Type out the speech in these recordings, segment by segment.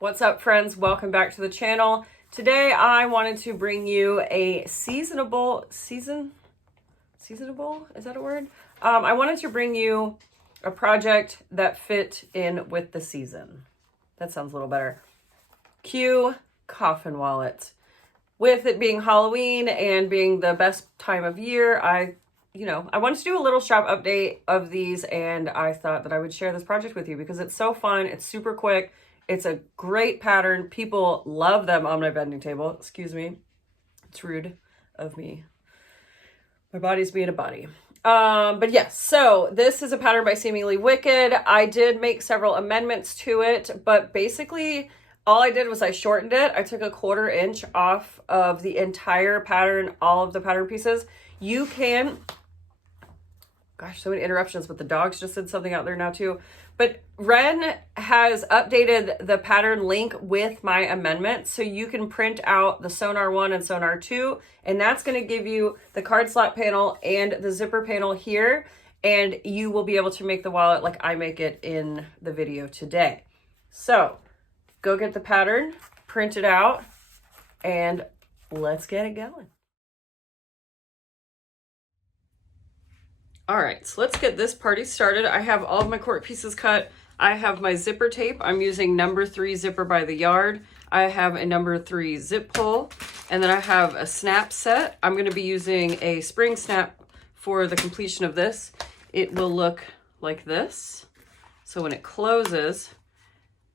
What's up, friends? Welcome back to the channel. Today I wanted to bring you a seasonable, is that a word? I wanted to bring you a project that fit in with the season. That sounds a little better. Q Coffin wallet. With it being Halloween and being the best time of year, I wanted to do a little shop update of these, and I thought that I would share this project with you because it's so fun. It's super quick. It's a great pattern. People love them on my bending table. Excuse me. It's rude of me. My body's being a body. But yes, so this is a pattern by Seemingly Wicked. I did make several amendments to it, but basically all I did was I shortened it. I took a 1/4 inch off of the entire pattern, all of the pattern pieces. You can, gosh, so many interruptions, but the dogs just said something out there now too. But Ren has updated the pattern link with my amendment, so you can print out the SewGnar 1 and SewGnar 2, and that's going to give you the card slot panel and the zipper panel here, and you will be able to make the wallet like I make it in the video today. So go get the pattern, print it out, and let's get it going. All right, so let's get this party started. I have all of my cork pieces cut. I have my zipper tape. I'm using number 3 zipper by the yard. I have a number 3 zip pull, and then I have a snap set. I'm gonna be using a spring snap for the completion of this. It will look like this. So when it closes,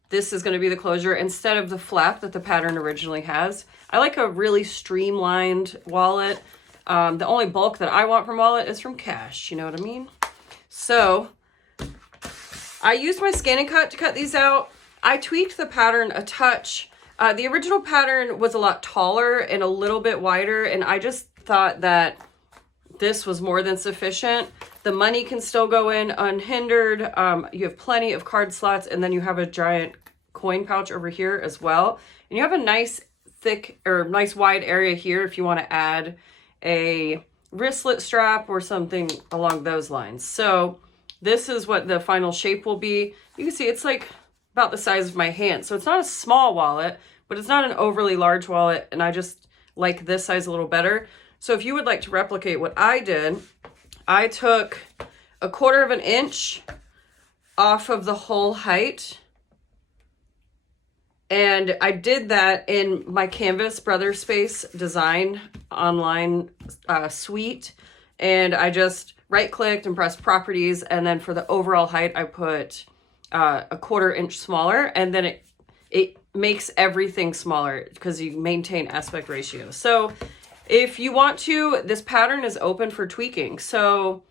this is gonna be the closure instead of the flap that the pattern originally has. I like a really streamlined wallet. The only bulk that I want from wallet is from cash, you know what I mean? So I used my scan and cut to cut these out. I tweaked the pattern a touch. The original pattern was a lot taller and a little bit wider, and I just thought that this was more than sufficient. The money can still go in unhindered. You have plenty of card slots, and then you have a giant coin pouch over here as well. And you have a nice thick or nice wide area here if you want to add a wristlet strap or something along those lines. So this is what the final shape will be. You can see it's like about the size of my hand. So it's not a small wallet, but it's not an overly large wallet. And I just like this size a little better. So if you would like to replicate what I did, I took a 1/4 inch off of the whole height. And I did that in my Canvas Brother Space design online suite. And I just right clicked and pressed properties. And then for the overall height, I put a 1/4 inch smaller. And then it makes everything smaller because you maintain aspect ratio. So if you want to, this pattern is open for tweaking. So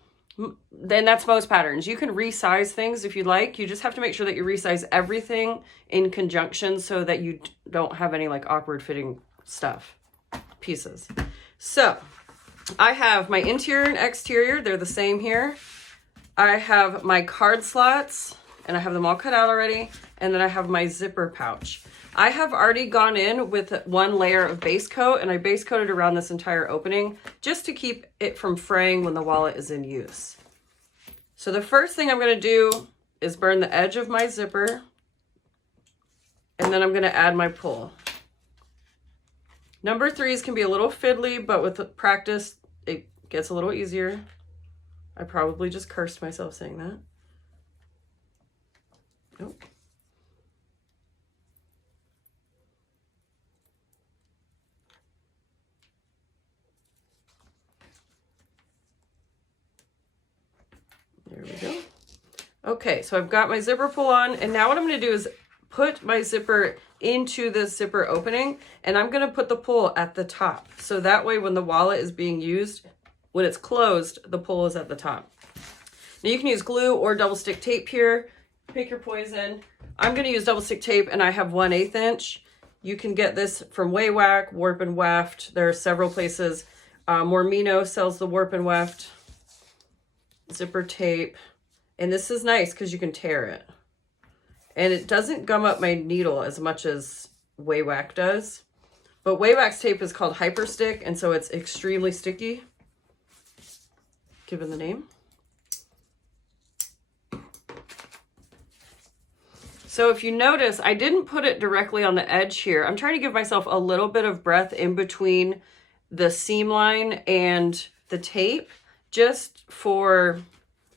then that's most patterns. You can resize things if you'd like. You just have to make sure that you resize everything in conjunction so that you don't have any like awkward fitting pieces. So I have my interior and exterior. They're the same here. I have my card slots and I have them all cut out already. And then I have my zipper pouch. I have already gone in with 1 layer of base coat, and I base coated around this entire opening just to keep it from fraying when the wallet is in use. So the first thing I'm going to do is burn the edge of my zipper, and then I'm going to add my pull. Number 3s can be a little fiddly, but with practice, it gets a little easier. I probably just cursed myself saying that. Nope. There we go. Okay, so I've got my zipper pull on, and now what I'm going to do is put my zipper into this zipper opening, and I'm going to put the pull at the top. So that way when the wallet is being used, when it's closed, the pull is at the top. Now you can use glue or double stick tape here. Pick your poison. I'm going to use double stick tape, and I have 1/8 inch. You can get this from Wawak, Warp and Weft. There are several places. Mormino sells the Warp and Weft zipper tape, and this is nice because you can tear it, and it doesn't gum up my needle as much as Wawak does. But Wawak's tape is called Hyper Stick, and so it's extremely sticky, given the name. So if you notice, I didn't put it directly on the edge here. I'm trying to give myself a little bit of breath in between the seam line and the tape, just for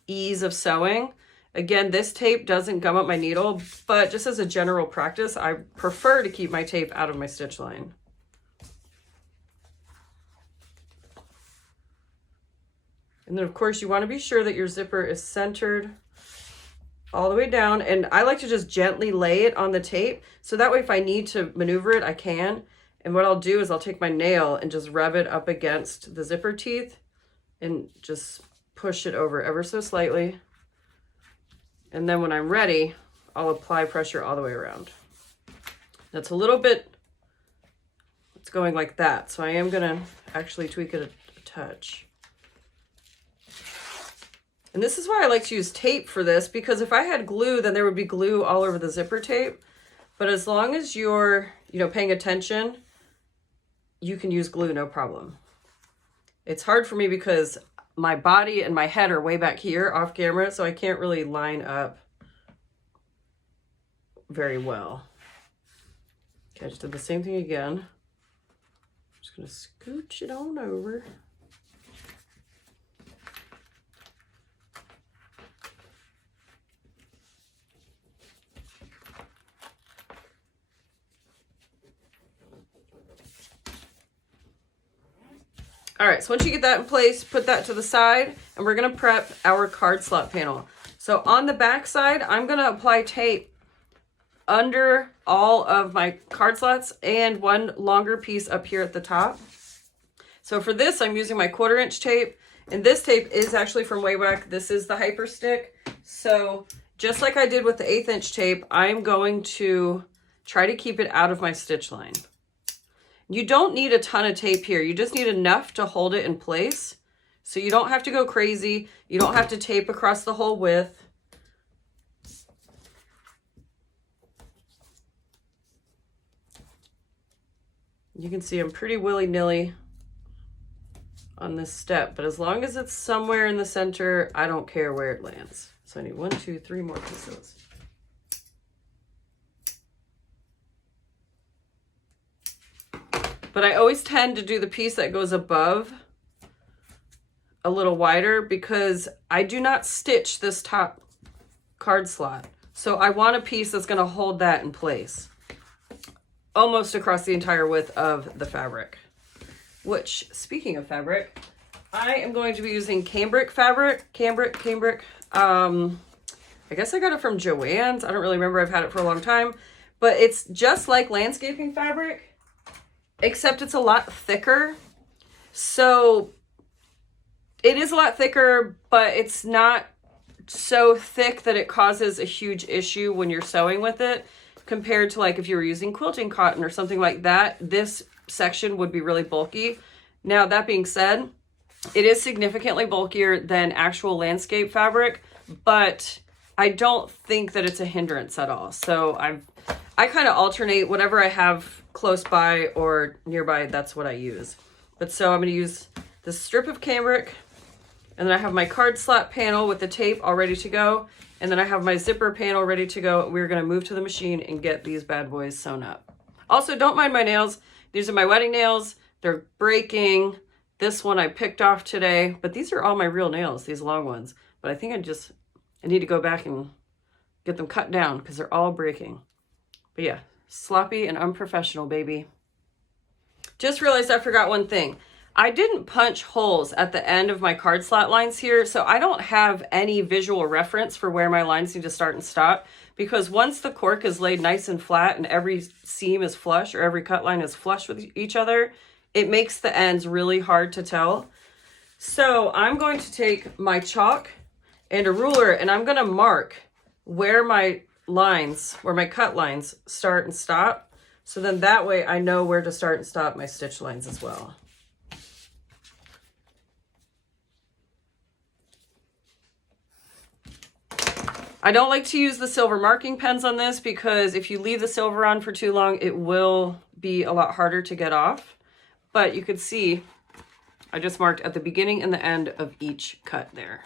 ease of sewing. Again, this tape doesn't gum up my needle, but just as a general practice, I prefer to keep my tape out of my stitch line. And then of course you want to be sure that your zipper is centered all the way down. And I like to just gently lay it on the tape, so that way if I need to maneuver it, I can. And what I'll do is I'll take my nail and just rub it up against the zipper teeth and just push it over ever so slightly. And then when I'm ready, I'll apply pressure all the way around. That's a little bit, it's going like that. So I am gonna actually tweak it a touch. And this is why I like to use tape for this, because if I had glue, then there would be glue all over the zipper tape. But as long as you're, paying attention, you can use glue, no problem. It's hard for me because my body and my head are way back here off camera, so I can't really line up very well. Okay, I just did the same thing again. I'm just gonna scooch it on over. All right, so once you get that in place, put that to the side, and we're gonna prep our card slot panel. So on the back side, I'm gonna apply tape under all of my card slots and one longer piece up here at the top. So for this, I'm using my 1/4 inch tape, and this tape is actually from Wawak. This is the Hyper Stick. So just like I did with the 1/8 inch tape, I'm going to try to keep it out of my stitch line. You don't need a ton of tape here. You just need enough to hold it in place. So you don't have to go crazy. You don't have to tape across the whole width. You can see I'm pretty willy-nilly on this step, but as long as it's somewhere in the center, I don't care where it lands. So I need 1, 2, 3 more pieces. But I always tend to do the piece that goes above a little wider, because I do not stitch this top card slot. So I want a piece that's gonna hold that in place almost across the entire width of the fabric. Which, speaking of fabric, I am going to be using cambric fabric. Cambric. I guess I got it from Joann's. I don't really remember. I've had it for a long time. But it's just like landscaping fabric, except it's a lot thicker. So it is a lot thicker, but it's not so thick that it causes a huge issue when you're sewing with it, compared to like if you were using quilting cotton or something like that. This section would be really bulky. Now, that being said, it is significantly bulkier than actual landscape fabric, but I don't think that it's a hindrance at all. So I kind of alternate whatever I have close by or nearby. That's what I use. But so I'm going to use this strip of cambric, and then I have my card slot panel with the tape all ready to go, and then I have my zipper panel ready to go. We're going to move to the machine and get these bad boys sewn up. Also, don't mind my nails. These are my wedding nails. They're breaking. This one I picked off today, but these are all my real nails, these long ones. But I think I need to go back and get them cut down because they're all breaking. But yeah, sloppy and unprofessional, baby. Just realized I forgot one thing. I didn't punch holes at the end of my card slot lines here, so I don't have any visual reference for where my lines need to start and stop, because once the cork is laid nice and flat and every seam is flush, or every cut line is flush with each other, it makes the ends really hard to tell. So I'm going to take my chalk and a ruler, and I'm going to mark where my cut lines start and stop. So then that way I know where to start and stop my stitch lines as well. I don't like to use the silver marking pens on this, because if you leave the silver on for too long, it will be a lot harder to get off. But you could see I just marked at the beginning and the end of each cut there.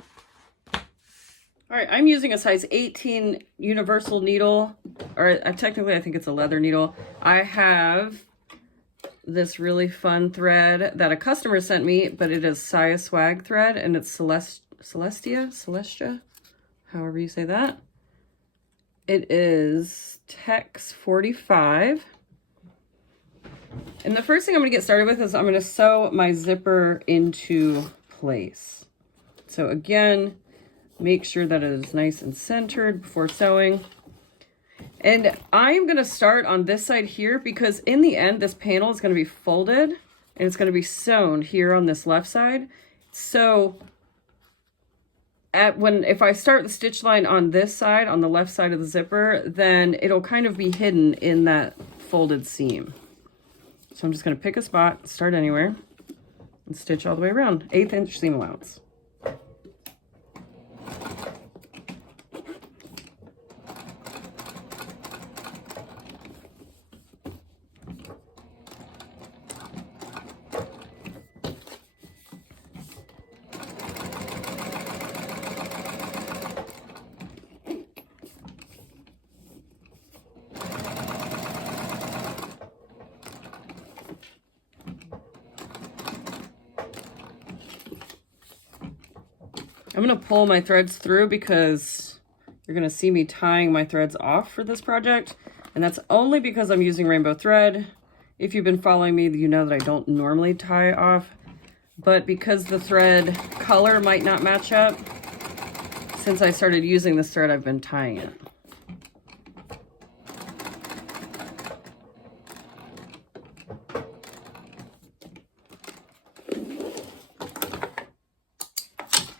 All right, I'm using a size 18 universal needle, or technically I think it's a leather needle. I have this really fun thread that a customer sent me, but it is Siah Swag thread, and it's Celestia, however you say that. It is Tex 45. And the first thing I'm going to get started with is I'm going to sew my zipper into place. So again, make sure that it is nice and centered before sewing. And I'm going to start on this side here because in the end, this panel is going to be folded and it's going to be sewn here on this left side. So if I start the stitch line on this side, on the left side of the zipper, then it'll kind of be hidden in that folded seam. So I'm just going to pick a spot, start anywhere, and stitch all the way around. 1/8 inch seam allowance. I'm going to pull my threads through because you're going to see me tying my threads off for this project. And that's only because I'm using rainbow thread. If you've been following me, you know that I don't normally tie off. But because the thread color might not match up, since I started using this thread, I've been tying it.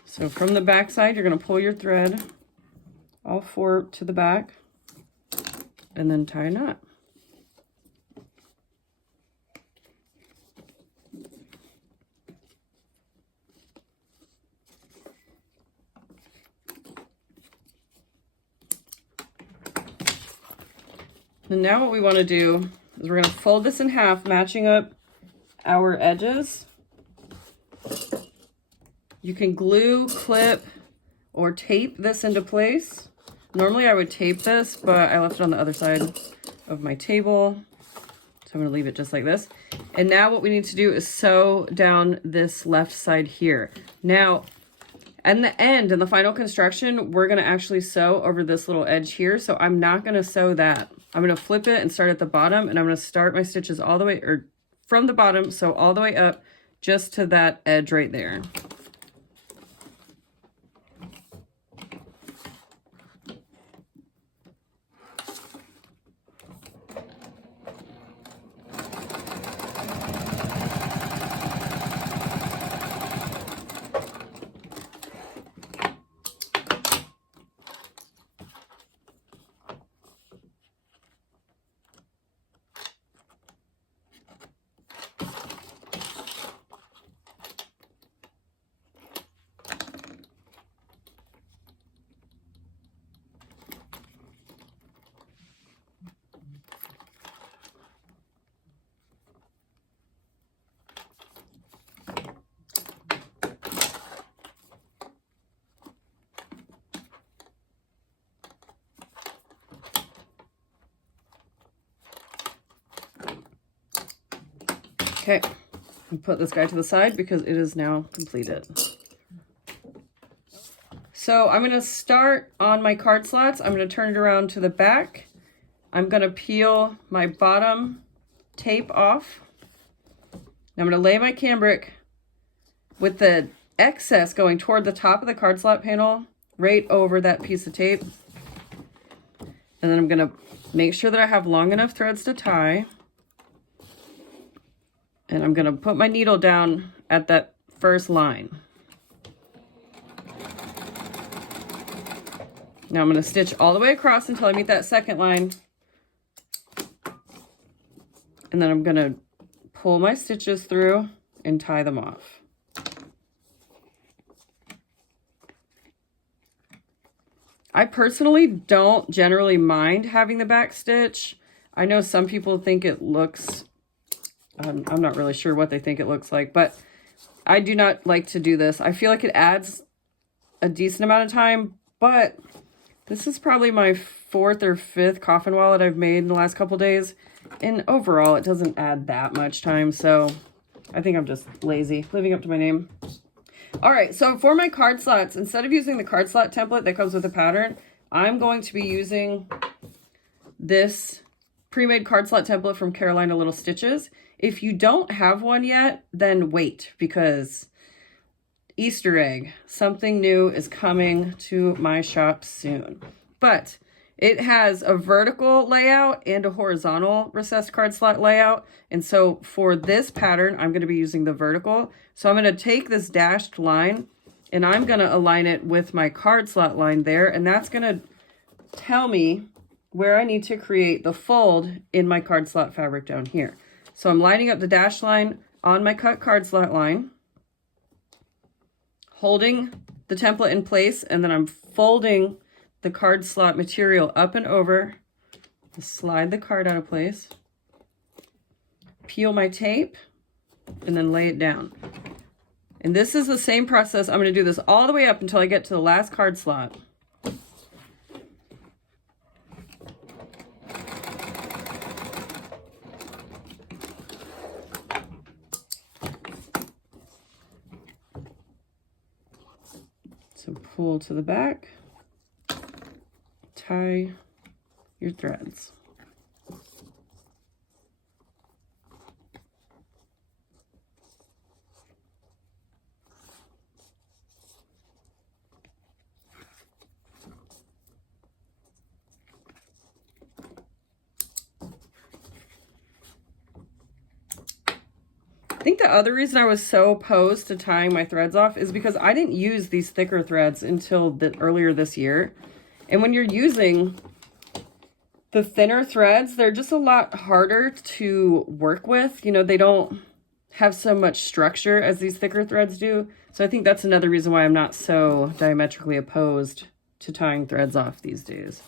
So from the back side, you're going to pull your thread all 4 to the back and then tie a knot. And now what we want to do is we're going to fold this in half, matching up our edges. You can glue, clip, or tape this into place. Normally I would tape this, but I left it on the other side of my table. So I'm going to leave it just like this. And now what we need to do is sew down this left side here. Now, in the end, in the final construction, we're going to actually sew over this little edge here. So I'm not going to sew that. I'm going to flip it and start at the bottom, and I'm going to start my stitches all the way, or from the bottom, so all the way up just to that edge right there. Okay, I'll put this guy to the side because it is now completed. So I'm going to start on my card slots. I'm going to turn it around to the back. I'm going to peel my bottom tape off. I'm going to lay my cambric with the excess going toward the top of the card slot panel, right over that piece of tape. And then I'm going to make sure that I have long enough threads to tie. And I'm going to put my needle down at that first line. Now I'm going to stitch all the way across until I meet that second line. And then I'm going to pull my stitches through and tie them off. I personally don't generally mind having the back stitch. I know some people think it looks, I'm not really sure what they think it looks like, but I do not like to do this. I feel like it adds a decent amount of time, but this is probably my 4th or 5th coffin wallet I've made in the last couple days. And overall, it doesn't add that much time. So I think I'm just lazy, living up to my name. All right, so for my card slots, instead of using the card slot template that comes with the pattern, I'm going to be using this pre-made card slot template from Carolina Little Stitches. If you don't have one yet, then wait, because Easter egg, something new is coming to my shop soon. But it has a vertical layout and a horizontal recessed card slot layout. And so for this pattern, I'm going to be using the vertical. So I'm going to take this dashed line and I'm going to align it with my card slot line there. And that's going to tell me where I need to create the fold in my card slot fabric down here. So I'm lining up the dashed line on my cut card slot line, holding the template in place, and then I'm folding the card slot material up and over, slide the card out of place, peel my tape, and then lay it down. And this is the same process. I'm going to do this all the way up until I get to the last card slot. So pull to the back, tie your threads. I think the other reason I was so opposed to tying my threads off is because I didn't use these thicker threads until earlier this year. And when you're using the thinner threads, they're just a lot harder to work with. You know, they don't have so much structure as these thicker threads do. So I think that's another reason why I'm not so diametrically opposed to tying threads off these days.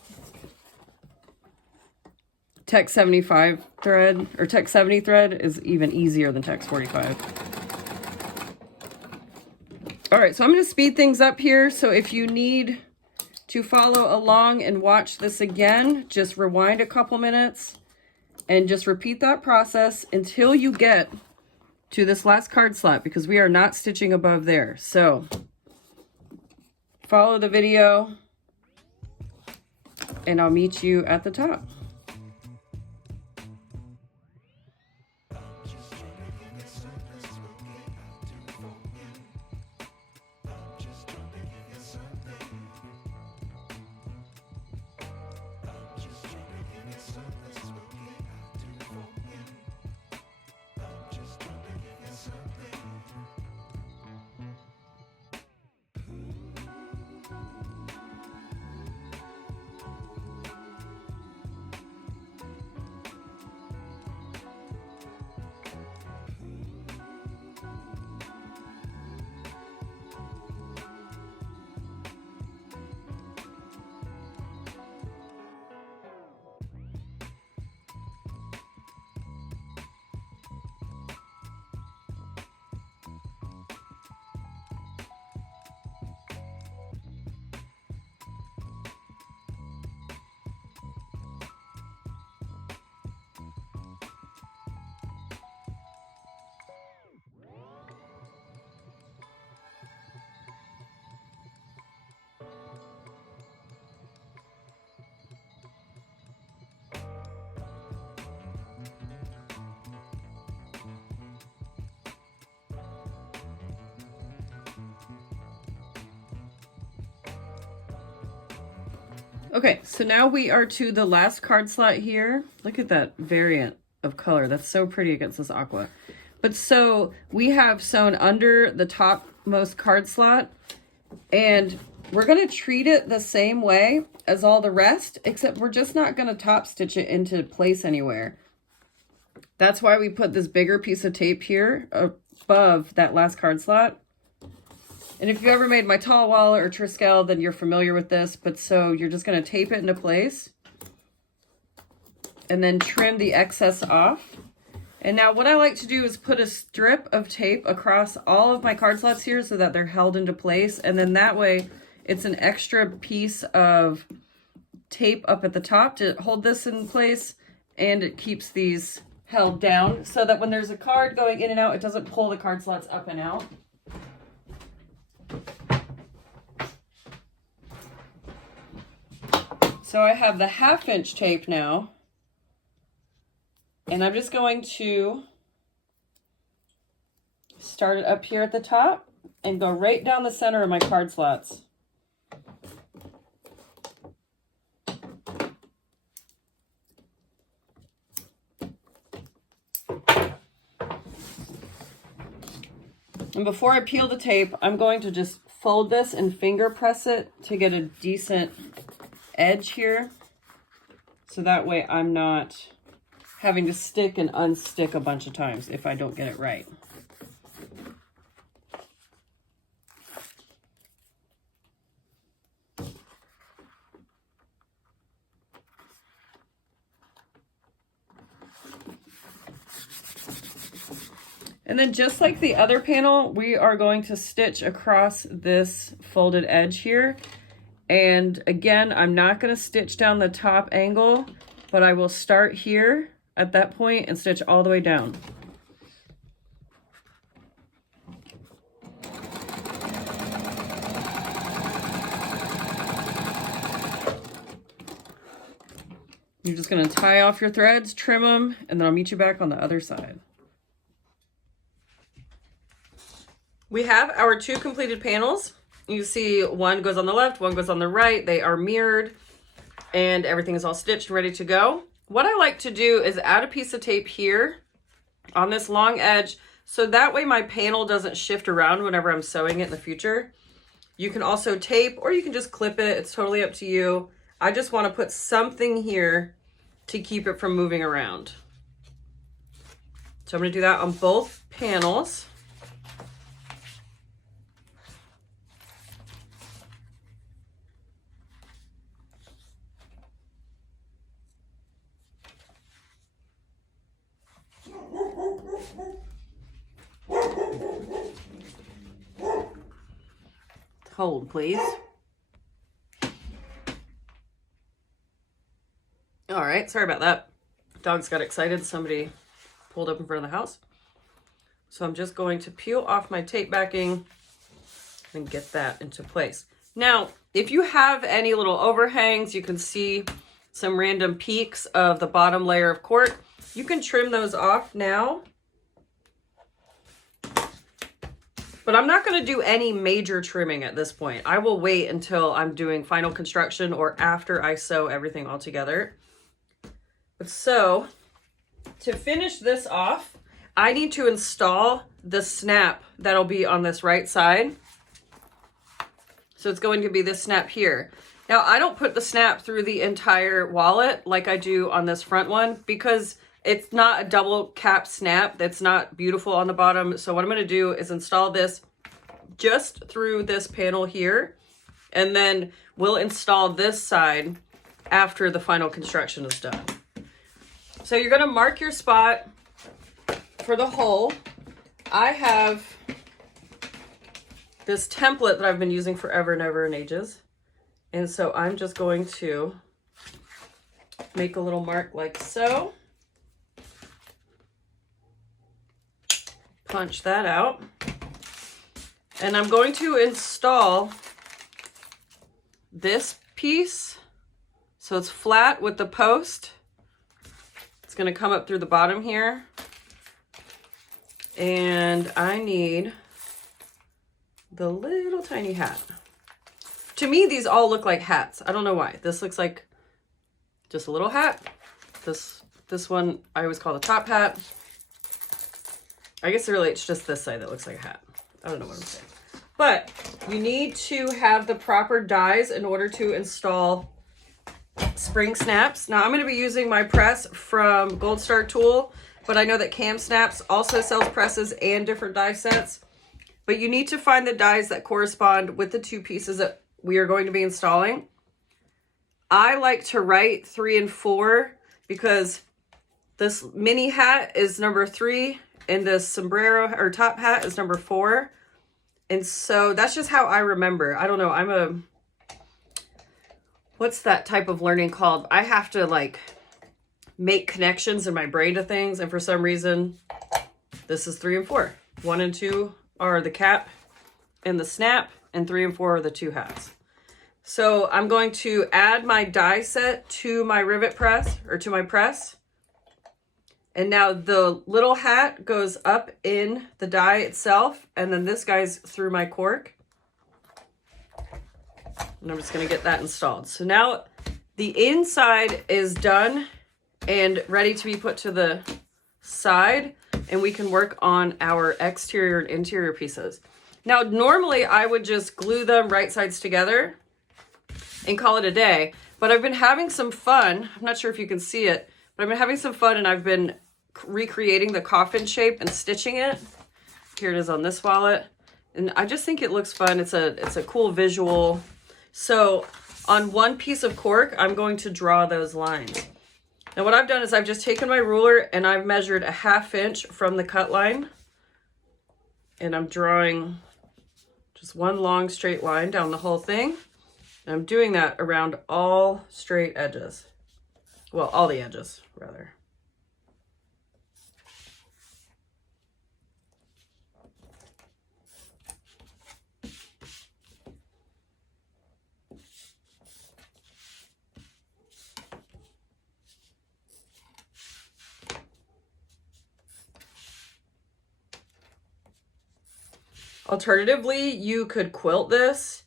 Tech 75 thread, or Tech 70 thread, is even easier than Tech 45. All right, so I'm going to speed things up here. So if you need to follow along and watch this again, just rewind a couple minutes and just repeat that process until you get to this last card slot, because we are not stitching above there. So follow the video and I'll meet you at the top. Okay, so now we are to the last card slot here. Look at that variant of color. That's so pretty against this aqua. But so we have sewn under the topmost card slot, and we're going to treat it the same way as all the rest, except we're just not going to top stitch it into place anywhere. That's why we put this bigger piece of tape here above that last card slot. And if you've ever made my tall wallet or Triskel, then you're familiar with this. But so you're just going to tape it into place and then trim the excess off. And now what I like to do is put a strip of tape across all of my card slots here so that they're held into place. And then that way, It's an extra piece of tape up at the top to hold this in place, and it keeps these held down so that when there's a card going in and out, it doesn't pull the card slots up and out. So I have the 1/2 inch tape now, and I'm just going to start it up here at the top and go right down the center of my card slots. And before I peel the tape, I'm going to just fold this and finger press it to get a decent edge here. So that way I'm not having to stick and unstick a bunch of times if I don't get it right. And then just like the other panel, we are going to stitch across this folded edge here. And again, I'm not going to stitch down the top angle, but I will start here at that point and stitch all the way down. You're just going to tie off your threads, trim them, and then I'll meet you back on the other side. We have our 2 completed panels. You see one goes on the left, one goes on the right. They are mirrored and everything is all stitched and ready to go. What I like to do is add a piece of tape here on this long edge so that way my panel doesn't shift around whenever I'm sewing it in the future. You can also tape or you can just clip it. It's totally up to you. I just want to put something here to keep it from moving around. So I'm going to do that on both panels. Hold, please. All right, sorry about that. Dogs got excited. Somebody pulled up in front of the house. So I'm just going to peel off my tape backing and get that into place. Now, if you have any little overhangs, you can see some random peaks of the bottom layer of cork. You can trim those off now. But I'm not going to do any major trimming at this point. I will wait until I'm doing final construction or after I sew everything all together. But so, to finish this off, I need to install the snap that'll be on this right side. So it's going to be this snap here. Now, I don't put the snap through the entire wallet like I do on this front one because it's not a double cap snap. That's not beautiful on the bottom. So what I'm going to do is install this just through this panel here. And then we'll install this side after the final construction is done. So you're going to mark your spot for the hole. I have this template that I've been using forever and ever and ages. And so I'm just going to make a little mark like so. Punch that out. And I'm going to install this piece so it's flat with the post. It's going to come up through the bottom here. And I need the little tiny hat. To me, these all look like hats. I don't know why. This looks like just a little hat. This one I always call the top hat. I guess really it's just this side that looks like a hat. I don't know what I'm saying. But you need to have the proper dies in order to install spring snaps. Now I'm going to be using my press from Gold Star Tool, but I know that Cam Snaps also sells presses and different die sets. But you need to find the dies that correspond with the 2 pieces that we are going to be installing. I like to write 3 and 4 because this mini hat is number 3 and this sombrero or top hat is number 4. And so that's just how I remember. I don't know. I'm what's that type of learning called? I have to like make connections in my brain to things. And for some reason, this is 3 and 4. 1 and 2 are the cap and the snap, and 3 and 4 are the 2 hats. So I'm going to add my die set to my rivet press, or to my press. And now the little hat goes up in the die itself, and then this guy's through my cork. And I'm just gonna get that installed. So now the inside is done and ready to be put to the side, and we can work on our exterior and interior pieces. Now, normally I would just glue them right sides together and call it a day, but I've been having some fun. I'm not sure if you can see it, but I've been having some fun, and I've been recreating the coffin shape and stitching it. Here it is on this wallet. And I just think it looks fun. It's a cool visual. So on one piece of cork, I'm going to draw those lines. Now what I've done is I've just taken my ruler and I've measured a 1/2 inch from the cut line. And I'm drawing just one long straight line down the whole thing. And I'm doing that around all straight edges. Well, all the edges, rather. Alternatively, you could quilt this.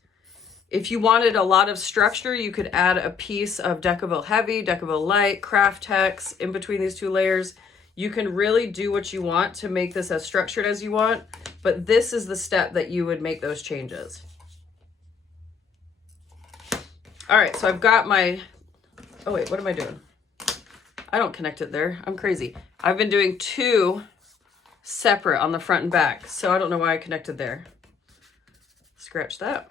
If you wanted a lot of structure, you could add a piece of Decaville Heavy, Decaville Light, Craft Tex in between these 2 layers. You can really do what you want to make this as structured as you want, but this is the step that you would make those changes. All right, so I've got my, oh wait, what am I doing? I don't connect it there, I'm crazy. I've been doing 2 separate on the front and back, so I don't know why I connected there. Scratch that.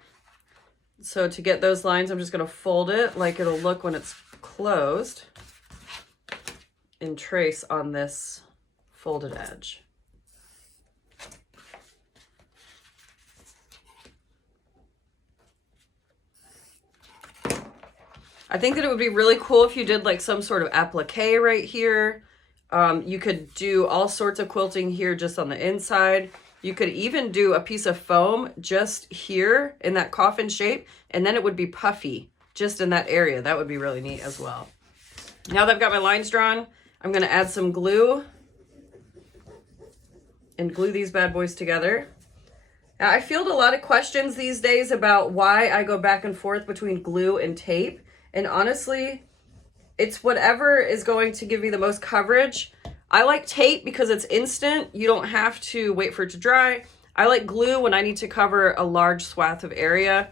So to get those lines, I'm just going to fold it like it'll look when it's closed and trace on this folded edge. I think that it would be really cool if you did like some sort of applique right here. You could do all sorts of quilting here just on the inside. You could even do a piece of foam just here in that coffin shape, and then it would be puffy just in that area. That would be really neat as well. Now that I've got my lines drawn, I'm going to add some glue and glue these bad boys together. Now, I field a lot of questions these days about why I go back and forth between glue and tape, and honestly, it's whatever is going to give me the most coverage. I like tape because it's instant. You don't have to wait for it to dry. I like glue when I need to cover a large swath of area.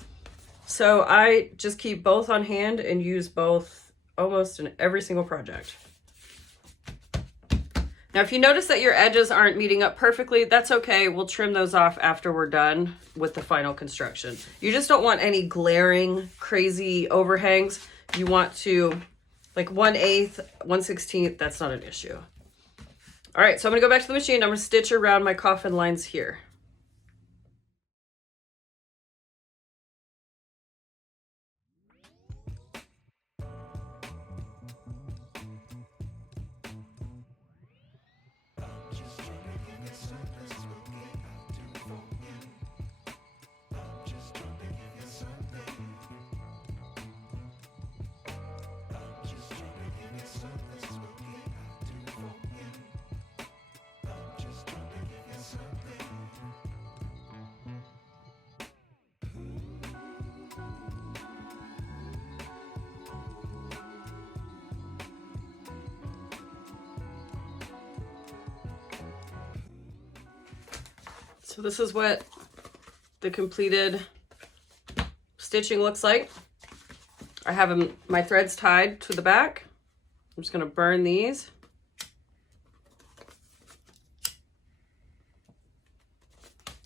So I just keep both on hand and use both almost in every single project. Now, if you notice that your edges aren't meeting up perfectly, that's okay. We'll trim those off after we're done with the final construction. You just don't want any glaring, crazy overhangs. You want to, like 1/8, 1/16, that's not an issue. All right, so I'm gonna go back to the machine. I'm gonna stitch around my coffin lines here. So this is what the completed stitching looks like. I have my threads tied to the back. I'm just going to burn these.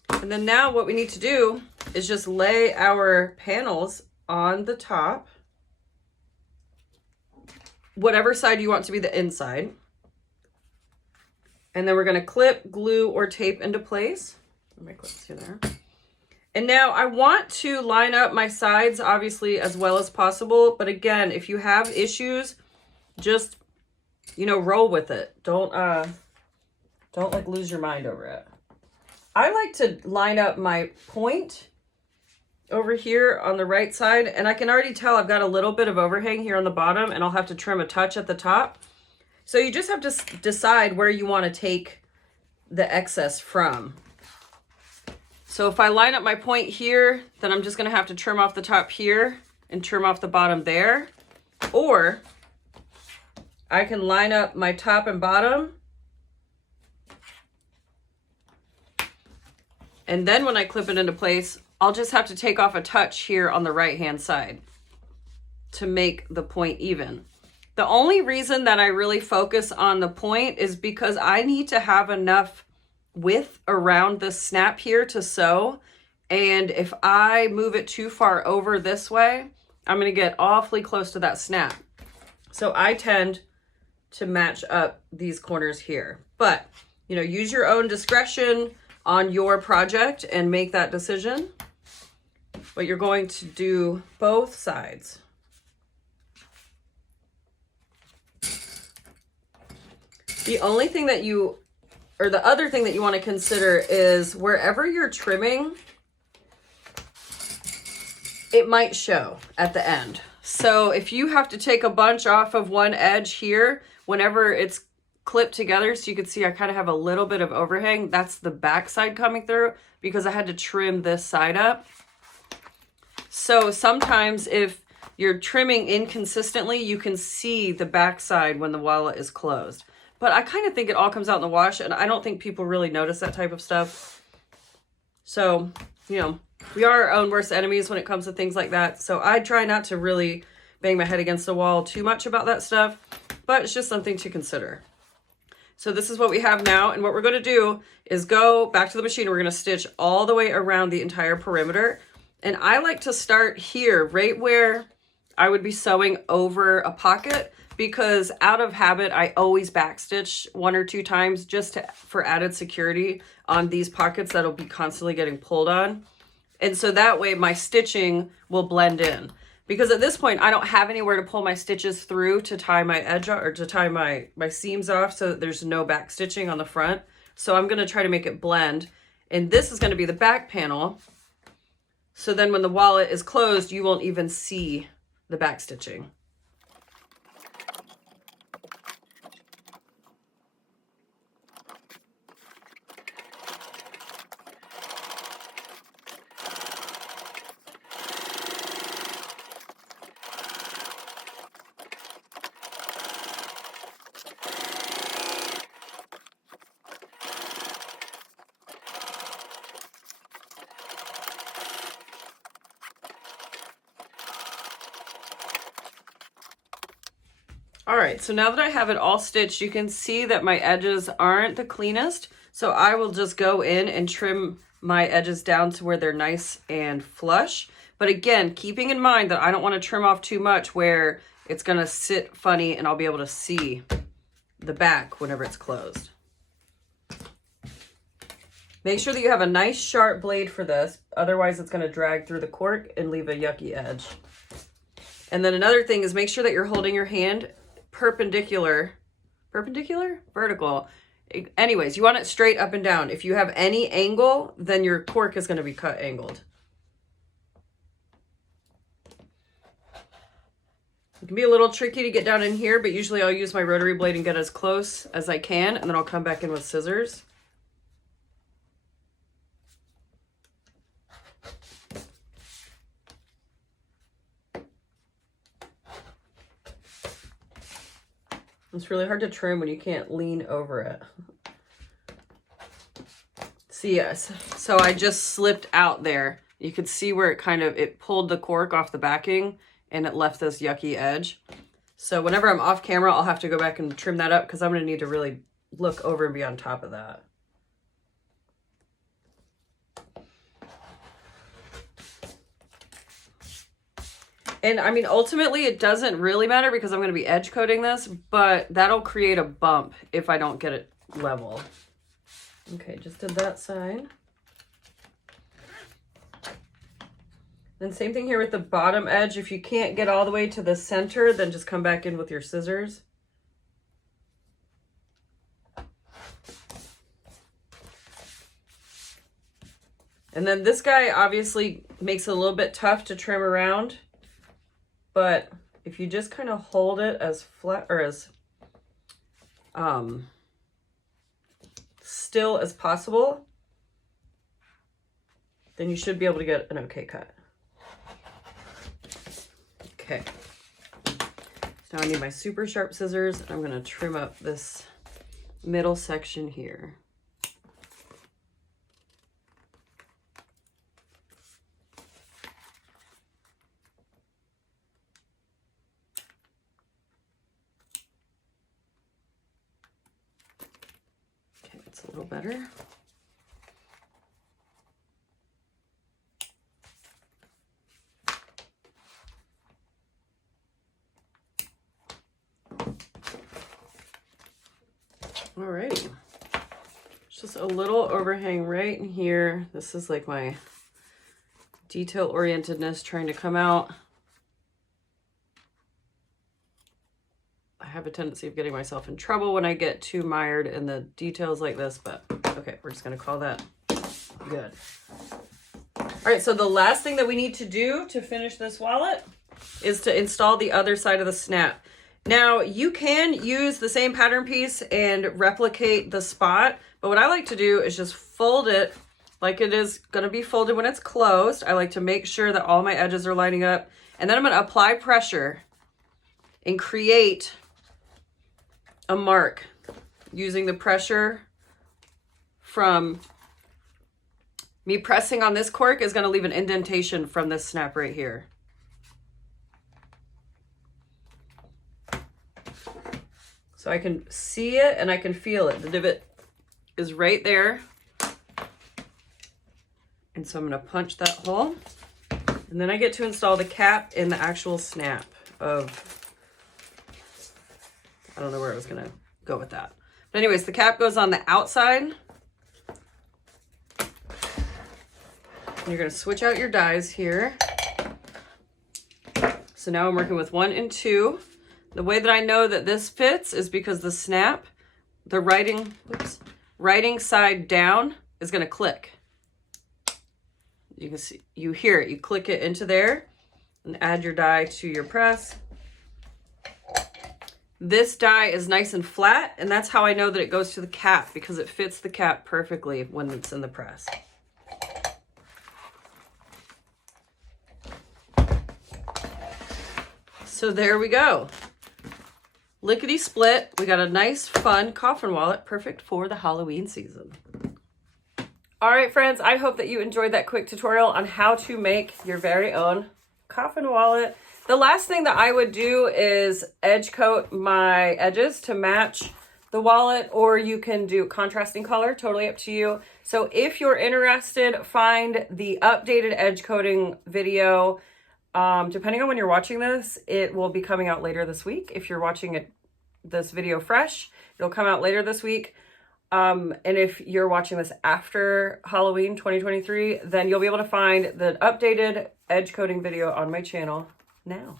And then now what we need to do is just lay our panels on the top, whatever side you want to be the inside. And then we're going to clip, glue, or tape into place. Let me clip to there. And now I want to line up my sides, obviously, as well as possible. But again, if you have issues, just, you know, roll with it. Don't like lose your mind over it. I like to line up my point over here on the right side, and I can already tell I've got a little bit of overhang here on the bottom, and I'll have to trim a touch at the top. So you just have to decide where you want to take the excess from. So if I line up my point here, then I'm just going to have to trim off the top here and trim off the bottom there. Or I can line up my top and bottom, and then when I clip it into place, I'll just have to take off a touch here on the right-hand side to make the point even. The only reason that I really focus on the point is because I need to have enough width around the snap here to sew. And if I move it too far over this way, I'm going to get awfully close to that snap. So I tend to match up these corners here. But, you know, use your own discretion on your project and make that decision. But you're going to do both sides. The only thing that you, or the other thing that you want to consider is wherever you're trimming, it might show at the end. So if you have to take a bunch off of one edge here, whenever it's clipped together, so you can see I kind of have a little bit of overhang, that's the back side coming through because I had to trim this side up. So sometimes if you're trimming inconsistently, you can see the back side when the wallet is closed. But I kind of think it all comes out in the wash, and I don't think people really notice that type of stuff. So, you know, we are our own worst enemies when it comes to things like that. So I try not to really bang my head against the wall too much about that stuff, but it's just something to consider. So this is what we have now, and what we're going to do is go back to the machine. We're going to stitch all the way around the entire perimeter. And I like to start here, right where I would be sewing over a pocket, because out of habit, I always backstitch 1 or 2 times just for added security on these pockets that'll be constantly getting pulled on. And so that way my stitching will blend in. Because at this point, I don't have anywhere to pull my stitches through to tie my edge or to tie my seams off so that there's no back stitching on the front. So I'm going to try to make it blend. And this is going to be the back panel. So then when the wallet is closed, you won't even see the back stitching. All right, so now that I have it all stitched, you can see that my edges aren't the cleanest. So I will just go in and trim my edges down to where they're nice and flush. But again, keeping in mind that I don't want to trim off too much where it's going to sit funny and I'll be able to see the back whenever it's closed. Make sure that you have a nice sharp blade for this. Otherwise, it's going to drag through the cork and leave a yucky edge. And then another thing is make sure that you're holding your hand perpendicular, vertical. Anyways, you want it straight up and down. If you have any angle, then your cork is going to be cut angled. It can be a little tricky to get down in here, but usually I'll use my rotary blade and get as close as I can, and then I'll come back in with scissors. It's really hard to trim when you can't lean over it. See, yes. So I just slipped out there. You could see where it pulled the cork off the backing and it left this yucky edge. So whenever I'm off camera, I'll have to go back and trim that up because I'm going to need to really look over and be on top of that. And I mean, ultimately it doesn't really matter because I'm going to be edge coating this, but that'll create a bump if I don't get it level. Okay, just did that side. Then same thing here with the bottom edge. If you can't get all the way to the center, then just come back in with your scissors. And then this guy obviously makes it a little bit tough to trim around, but if you just kind of hold it as flat or as still as possible, then you should be able to get an okay cut. Okay. So now I need my super sharp scissors, and I'm going to trim up this middle section here. Okay, that's a little better. Alrighty, just a little overhang right in here. This is like my detail orientedness trying to come out. I have a tendency of getting myself in trouble when I get too mired in the details like this, but okay, we're just gonna call that good. All right, so the last thing that we need to do to finish this wallet is to install the other side of the snap. Now, you can use the same pattern piece and replicate the spot, but what I like to do is just fold it like it is going to be folded when it's closed. I like to make sure that all my edges are lining up, and then I'm going to apply pressure and create a mark using the pressure from me pressing on this cork is going to leave an indentation from this snap right here. So I can see it and I can feel it. The divot is right there. And so I'm going to punch that hole. And then I get to install the cap in the actual snap of, I don't know where I was going to go with that. But anyways, the cap goes on the outside. And you're going to switch out your dies here. So now I'm working with 1 and 2. The way that I know that this fits is because the snap, the writing side down is going to click. You can see, you hear it. You click it into there and add your die to your press. This die is nice and flat, and that's how I know that it goes to the cap, because it fits the cap perfectly when it's in the press. So there we go. Lickety split. We got a nice, fun coffin wallet, perfect for the Halloween season. All right, friends, I hope that you enjoyed that quick tutorial on how to make your very own coffin wallet. The last thing that I would do is edge coat my edges to match the wallet, or you can do contrasting color, totally up to you. So if you're interested, find the updated edge coating video. Depending on when you're watching this, it will be coming out later this week. If you're watching this video fresh, it'll come out later this week. And if you're watching this after Halloween 2023, then you'll be able to find the updated edge coating video on my channel now.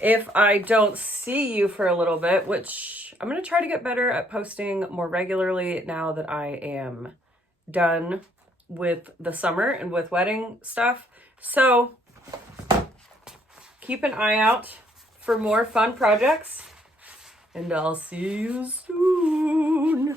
If I don't see you for a little bit, which I'm going to try to get better at posting more regularly now that I am done with the summer and with wedding stuff. So keep an eye out for more fun projects, and I'll see you soon.